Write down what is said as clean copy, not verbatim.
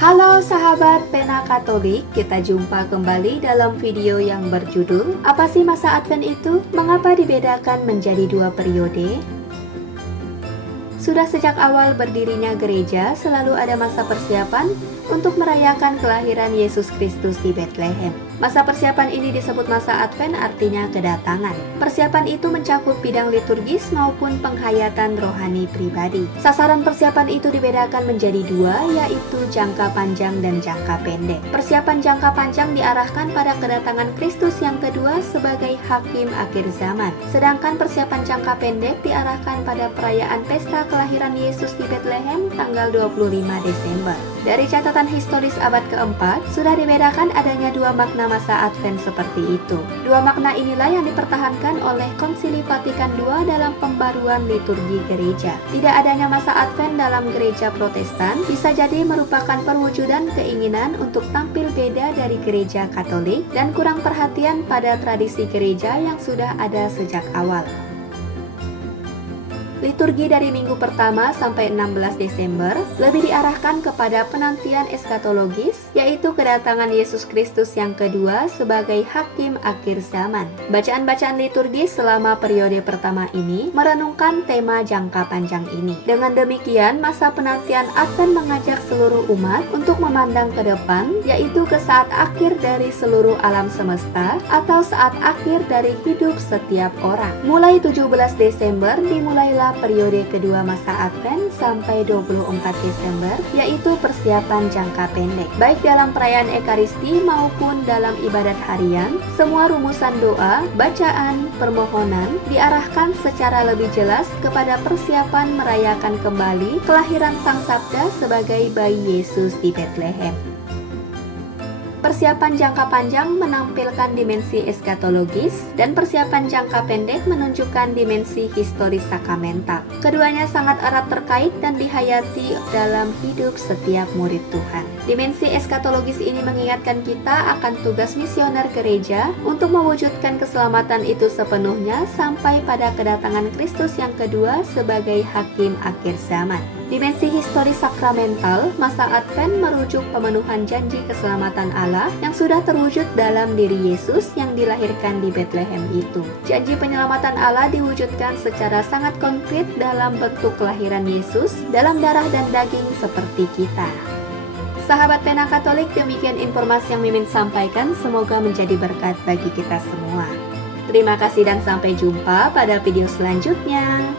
Halo sahabat Pena Katolik, kita jumpa kembali dalam video yang berjudul Apa sih masa Advent itu? Mengapa dibedakan menjadi dua periode? Sudah sejak awal berdirinya gereja, selalu ada masa persiapan untuk merayakan kelahiran Yesus Kristus di Bethlehem. Masa persiapan ini disebut masa Advent, artinya kedatangan. Persiapan itu mencakup bidang liturgis maupun penghayatan rohani pribadi. Sasaran persiapan itu dibedakan menjadi dua, yaitu jangka panjang dan jangka pendek. Persiapan jangka panjang diarahkan pada kedatangan Kristus yang kedua sebagai hakim akhir zaman. Sedangkan persiapan jangka pendek diarahkan pada perayaan pesta kelahiran Yesus di Bethlehem tanggal 25 Desember. Dari catatan historis abad keempat, sudah dibedakan adanya dua makna masa Advent seperti itu. Dua makna inilah yang dipertahankan oleh Konsili Vatikan II dalam pembaruan liturgi gereja. Tidak adanya masa Advent dalam gereja Protestan bisa jadi merupakan perwujudan keinginan untuk tampil beda dari gereja Katolik dan kurang perhatian pada tradisi gereja yang sudah ada sejak awal. Liturgi dari minggu pertama sampai 16 Desember lebih diarahkan kepada penantian eskatologis, yaitu kedatangan Yesus Kristus yang kedua sebagai hakim akhir zaman. Bacaan-bacaan liturgis selama periode pertama ini merenungkan tema jangka panjang ini. Dengan demikian, masa penantian akan mengajak seluruh umat untuk memandang ke depan, yaitu ke saat akhir dari seluruh alam semesta atau saat akhir dari hidup setiap orang. Mulai 17 Desember dimulailah periode kedua masa Advent sampai 24 Desember, yaitu persiapan jangka pendek. Baik dalam perayaan Ekaristi maupun dalam ibadat harian, semua rumusan doa, bacaan, permohonan diarahkan secara lebih jelas kepada persiapan merayakan kembali kelahiran Sang Sabda sebagai bayi Yesus di Bethlehem. Persiapan jangka panjang menampilkan dimensi eskatologis dan persiapan jangka pendek menunjukkan dimensi historis sakramental. Keduanya sangat erat terkait dan dihayati dalam hidup setiap murid Tuhan. Dimensi eskatologis ini mengingatkan kita akan tugas misioner gereja untuk mewujudkan keselamatan itu sepenuhnya sampai pada kedatangan Kristus yang kedua sebagai hakim akhir zaman. Dimensi historis sakramental, masa Advent merujuk pemenuhan janji keselamatan Allah yang sudah terwujud dalam diri Yesus yang dilahirkan di Bethlehem itu. Janji penyelamatan Allah diwujudkan secara sangat konkret dalam bentuk kelahiran Yesus dalam darah dan daging seperti kita. Sahabat Pena Katolik, demikian informasi yang Mimin sampaikan, semoga menjadi berkat bagi kita semua. Terima kasih dan sampai jumpa pada video selanjutnya.